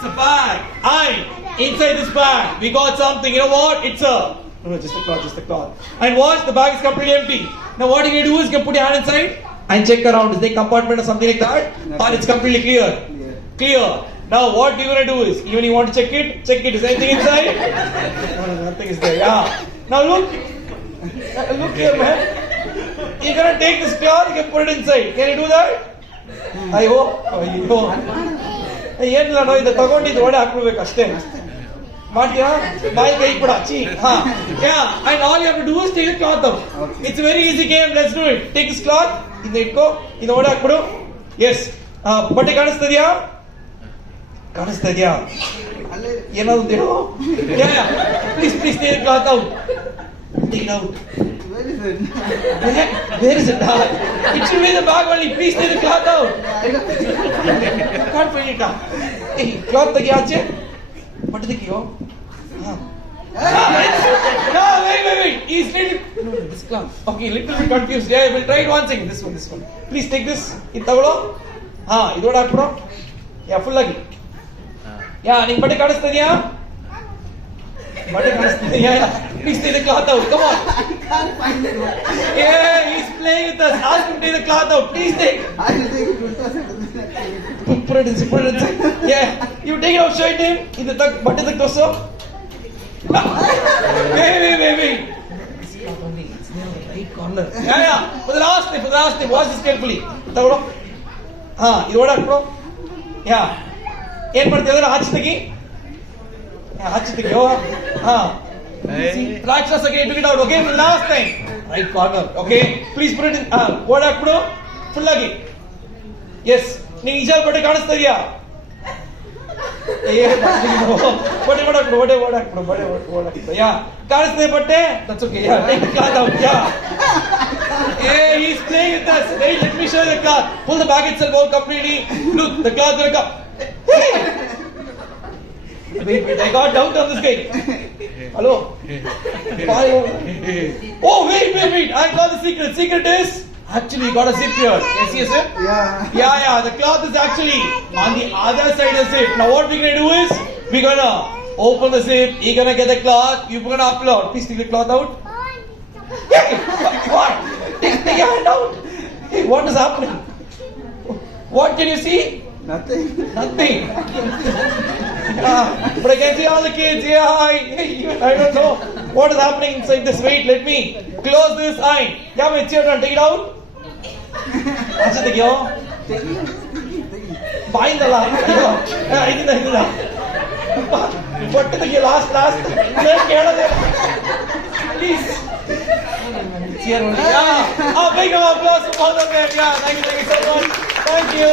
It's a bag. Inside this bag, we got something. You know what? It's a... No, just a cloth. And watch, the bag is completely empty. Now what you can do is you can put your hand inside and check around. Is there a compartment or something like that? Or it's completely clear? Clear. Now what you're going to do is, even you want to check it. Is anything inside? No, nothing is there. Yeah. Now look. Look here, man. You're going to take this cloth, you can put it inside. Can you do that? I hope. ಏನಿಲ್ಲ ನಾವು ಇದು ತಗೊಂಡಿದ್ದು ಒಡೆ ಹಾಕ್ಬಿಡ್ಬೇಕು ಅಷ್ಟೇ ಮಾಡ್ತೀರಾ ಬಾಯಿ ಕೈ ಕೂಡ and all you have to do is take the cloth out. It's a very easy game. Let's do it. Take this cloth, ಇದು ಇಟ್ಕೋ, ಇದು ಒಡೆ ಹಾಕ್ಬಿಡು. ಎಸ್, ಬಟ್ಟೆ ಕಾಣಿಸ್ತಿದ್ಯಾ? ಏನಾದ್ರು ಹೇಳು. Please take the cloth out. Take it out. Where is it? It should be in the bag only. Please take the cloth out. I can't find it now. Hey, cloth tagi aache. What is it? No, wait. He's ready. No, this cloth. Okay, little bit confused. Yeah, we'll try it once again. This one. Please take this. It tagolo. Idoda hakro. Yeah, full agi. Yeah, ning bade kaanistidya? Please take the cloth out. Come on. Yeah, he's playing with us. Ask him to take the cloth out. Please take. I will take it. Put it inside. Yeah, you take it out. Show it him. In the button the torso. Wait. It's near the right corner. Yeah. For the last time. Watch this carefully. Tagolo. Idu oda hakro. Yeah. ಏನ್ ಮಾಡ್ತಿದ್ರೆ ಹಚ್ಚಿ ತೆಗಿಯೋ. Rakshas again, took it out. Okay, last time. Right corner. Okay, please put it in. What hakbidu? Full agi. Yes. ನೀ ನಿಜಾಲ್ ಬಟ್ಟೆ ಕಾಣಿಸ್ತಿದ್ಯಾ? ಬಟ್ಟೆ ಹಾಕ್ಬಿಡು. ಯಾ, ಕಾಣಿಸ್ತಿದೆ ಬಟ್ಟೆ? That's okay. Yeah, take the cloth out. Yeah. Hey, he's playing with us. Hey, let me show you the cloth. Pull the bag itself out completely. Look, the cloth will come. Wait, I got doubt on this guy. Hello? Oh, wait. I got the secret. Secret is, actually, you got a zip here. Can you see a zip? Yeah. The cloth is actually on the other side of the zip. Now what we're going to do is, we're going to open the zip. You're going to get the cloth. You're going to upload. Please take the cloth out. Hey, what? Take your hand out. Hey, what is happening? What can you see? Nothing. But I can see all the kids. Yeah, I don't know what is happening inside this. Wait, let me close this eye. Yeah, it's your turn. Take it out. Acha tegiyo. Baindala. Idinda. But tegiyo last. Let kelade. Please. It's here only. Yeah. Big applause for both of them. Yeah, thank you so much. Thank you.